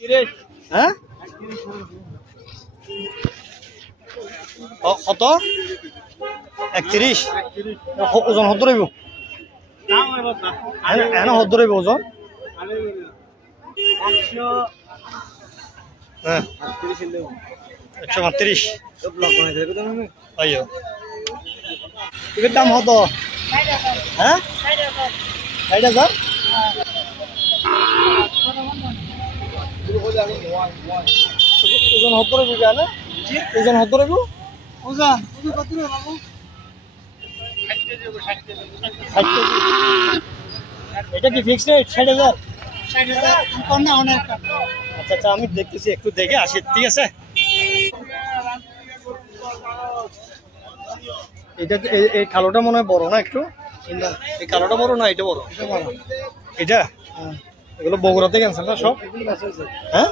হ্যাঁ কত 31 ওজন কত রইব এনে কত রইব ওজন হ্যাঁ 132 এর দাম কত হ্যাঁ 60,000 ওজন কত রইব জানে ওজন কত রইব ওজন কত রইব বাবু 60 কেজি এটা কি ফিক্সড রেট 60,000 কম না অনেক আচ্ছা আচ্ছা আমি দেখতেছি একটু দেখে আসি ঠিক আছে এটা এই কালোটা মনে হয় বড় না একটু এই কালোটা বড় না এটা বড় এটা এগুলো বগুড়া থেকে আনছেন না সব হ্যাঁ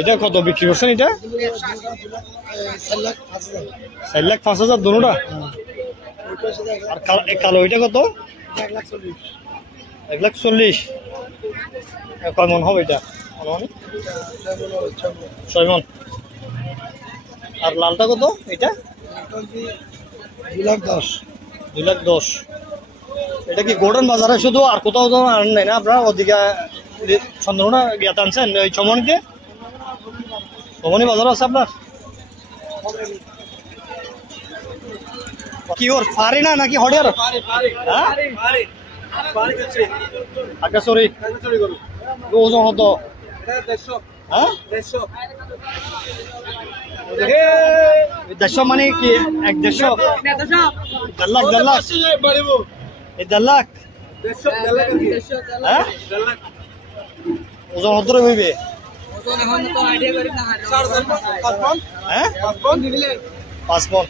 এটা কত বিক্রি করছেন এটা 4,05,000 দুটোটা আর কালো এটা কত 1,40,000 কয় মন হবে এটা 6 মন আর লালটা কত এটা 2,10,000 এটা কি গোল্ডেন বাজারে শুধু আর কোথাও তো আনেন নাই না আপনারা ওদিকে চন্দ্রকোনা গিয়ে আনছেন ওই চমনিতে চমনি বাজার আছে আপনার কি ওর ফারি না নাকি হডিয়ার আগে সরি ওজন কত হ্যাঁ 150 মানে কি 150 1.5 লাখ এই 1.5 লাখ হ্যাঁ ওজন কত হইবে ওজন এখন তো আইডিয়া করি না 5 মণ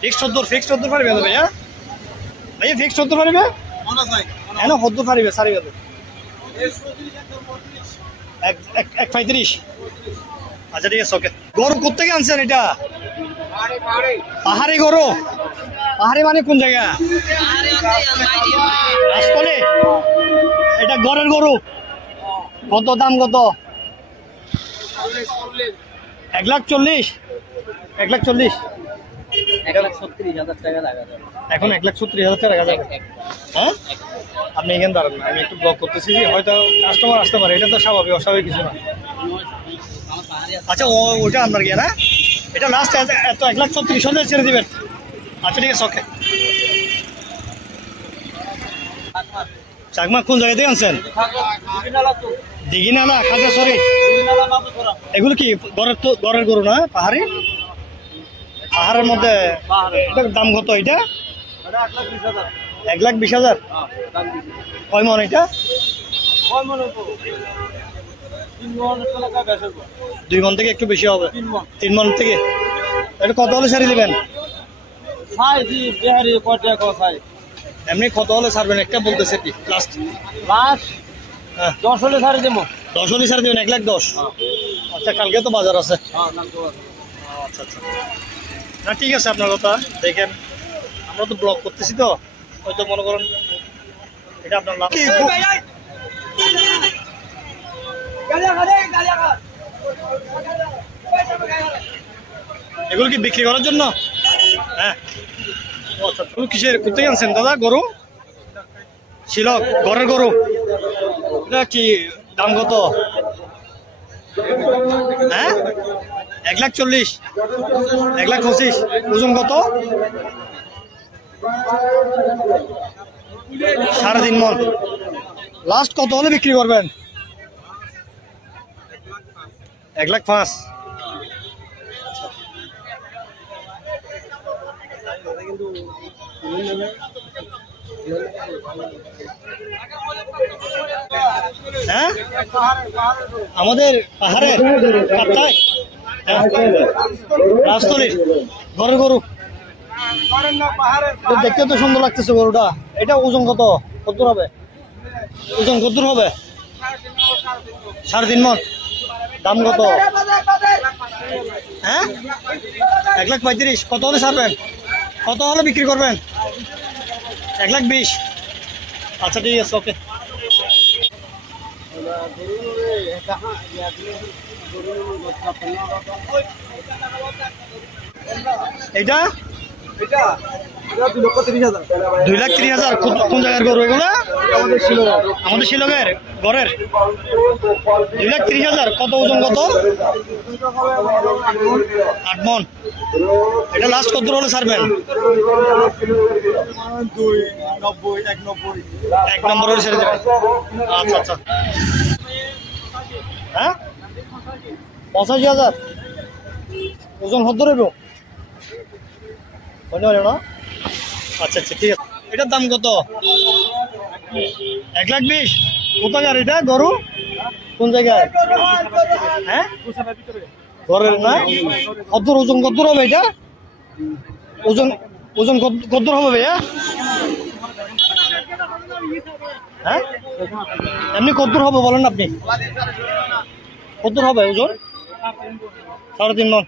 ফিক্সড 14 পারবে ভাইয়া ভাইয়া ফিক্সড 14 পারবে এনে 14 পারবে সারি গেল 1.35 আচ্ছা ঠিক আছে ওকে গরু কোথা থেকে আনছেন এটা পাহাড়ি গরু পাহাড়ি মানে কোন জায়গা রাজতলে এটা গরের গরু কত দাম কত 1,40,000 1,40,000 1,70,000 টাকা লাগা এখন 1,70,000 টাকা লাগা হ্যাঁ আপনি এখানে দাঁড়ান না আমি একটু ব্লক করতেছি হয়তো কাস্টমার আসতে পারে এটা তো স্বাভাবিক অস্বাভাবিক কিছু না আচ্ছা ওটা আপনার গিয়ে না এটা লাস্ট এত 1,36,000 ছেড়ে দিবেন আচ্ছা ঠিক আছে ওকে চাকমা কোন জায়গা থেকে আনছেন দিঘিনালা খাজা সরি এগুলো কি গড়ের গরু না পাহাড়ি পাহাড়ের মধ্যে দাম কত এটা 1,20,000 কয় মন এটা 2 মন থেকে একটু বেশি হবে 3 মন থেকে এটা কত হলে ছাড়ি দেবেন এমনি কত হলে ছাড়বেন একটা বলতেছে কি লাস্ট 10 হলে ছাড়ি দেবো 10 হলে ছাড়ি দেবেন 1,10,000 আচ্ছা কালকে তো বাজার আছে আচ্ছা আচ্ছা না ঠিক আছে আপনার কথা দেখেন আমরা তো ব্লক করতেছি তো হয়তো মনে করেন এটা আপনার লাভ এগুলো কি বিক্রি করার জন্য হ্যাঁ আচ্ছা কিসের কোথায় আনছেন দাদা গরু ছিল ঘরের গরু এটা কি দাম কত হ্যাঁ 1,40,000 1,25,000 ওজন কত 3.5 মণ লাস্ট কত হলে বিক্রি করবেন 1,05,000 হ্যাঁ আমাদের পাহাড়ের রাজতলির ঘরের গরু দেখতে তো সুন্দর লাগতেছে গরুটা এটা ওজন কত কদ্দুর হবে ওজন কদ্দুর হবে 3.5 মণ দাম কত হ্যাঁ 1,35,000 কত হলে ছাড়বেন কত হলে বিক্রি করবেন 1,20,000 আচ্ছা ঠিক আছে ওকে এটা এটা 2,30,000 2,30,000 কোন জায়গার গরু এগুলো? আমাদের শিলংয়ের ঘরের 2,30,000। কত ওজন? কত? 8 মন। এটা লাস্ট কত হলে ছাড়বেন? 1 নম্বর হলে ছেড়ে দেবেন। আচ্ছা আচ্ছা। হ্যাঁ 85,000 ওজন হত রইব না? আচ্ছা আচ্ছা ঠিক আছে। এটার দাম কত? 1,20,000। কোথাকার এটা গরু? কোন জায়গায়? হ্যাঁ ঘরের না? কত ওজন? কত হবে এটা? ওজন ওজন কত হবে ভাইয়া? হ্যাঁ এমনি কত হবে বলেন আপনি? কত হবে ওজন? 3.5 মন।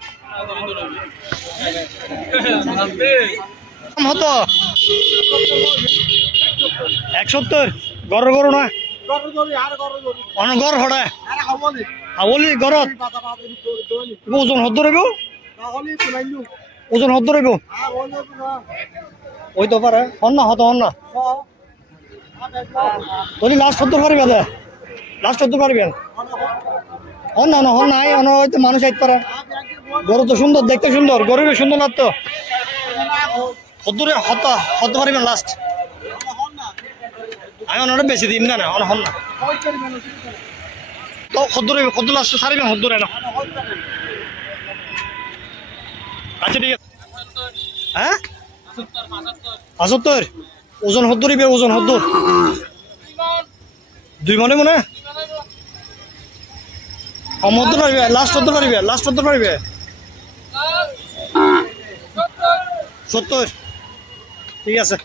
হতো 170। গড়ের গরু না? অনগর হড়া হাওলি গরত ওজন হদ্দ রইব? ওজন হদ্দ রইব? ওই তো পারে হন না হতো হন না তুমি লাস্ট হতে পারবে? লাস্ট হতে পারবেন? হন না হন নাই হয়তো মানুষ আইতে পারে। গরু তো সুন্দর, দেখতে সুন্দর, গরুরও সুন্দর লাগতো। হদ্দুরে হতে পারবেন লাস্ট? আমি অনেক বেশি দিন না হন না তো হদ্দুরে হদ্দুর লাস্ট ছাড়বেন? হদ্দুরে না? আচ্ছা ঠিক আছে। হ্যাঁ 75 ওজন হদ্দুরিবে? ওজন হদ্দুর 2 মনে মনে হতে পারবে? লাস্ট হতে পারবে? লাস্ট হতে পারবে? 70। ঠিক আছে,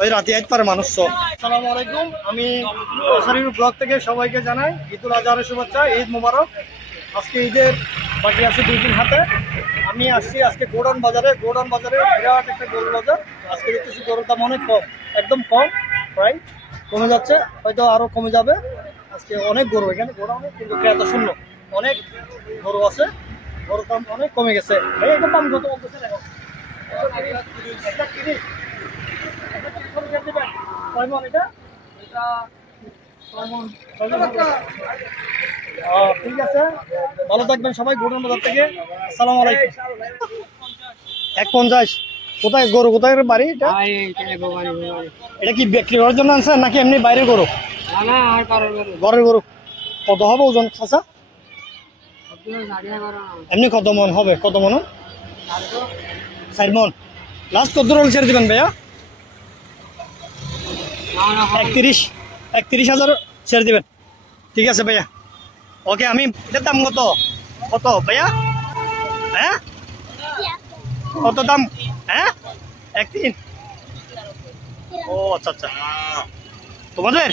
ওই রাতে আইতে পারে মানুষ। আসসালামু আলাইকুম, আমি আশারির ব্লগ থেকে সবাইকে জানাই ঈদুল আজহারের শুভেচ্ছা, ঈদ মোবারক। আজকে ঈদের বাকি আছে 2 দিন হাতে। আমি আসছি আজকে গোডাউন বাজারে। গোডাউন বাজারে বিরাট একটা গরুর বাজার। আজকে দেখতেছি গরুর দাম অনেক কম, একদম কম, প্রায় কমে যাচ্ছে, হয়তো আরো কমে যাবে। আজকে অনেক গরু এখানে গোডাউনে, কিন্তু ক্রেতা শূন্য। অনেক গরু আছে, গরুর দাম অনেক কমে গেছে। এই এটার দাম কত বলতেছেন এখন? 1,30,000। ঠিক আছে, ভালো থাকবেন সবাই। গোডাউন বাজার থেকে আসসালামু আলাইকুম। 1,50। কোথায় গরু? কোথায় বাড়ি এটা? এটা কি বিক্রি করার জন্য আনছেন নাকি এমনি বাইরের গরু? ঘরের গরু। কত হবে ওজন চাচা? এমনি কত মন হবে? কত মন? 4 মন। লাস্ট কত রোল ছেড়ে দিবেন ভাইয়া? 31,000 ছেড়ে দিবেন। ঠিক আছে ভাইয়া, ওকে। আমি এটার দাম কত? কত ভাইয়া? হ্যাঁ কত দাম? হ্যাঁ 1,3। ও আচ্ছা আচ্ছা, তোমাদের